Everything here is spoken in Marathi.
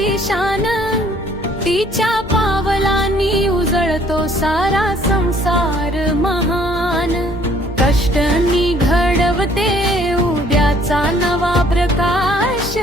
देवाची शान, तिच्या पावलांनी उजळतो सारा संसार महान. कष्टांनी घडवते उद्याचा नवा प्रकाश,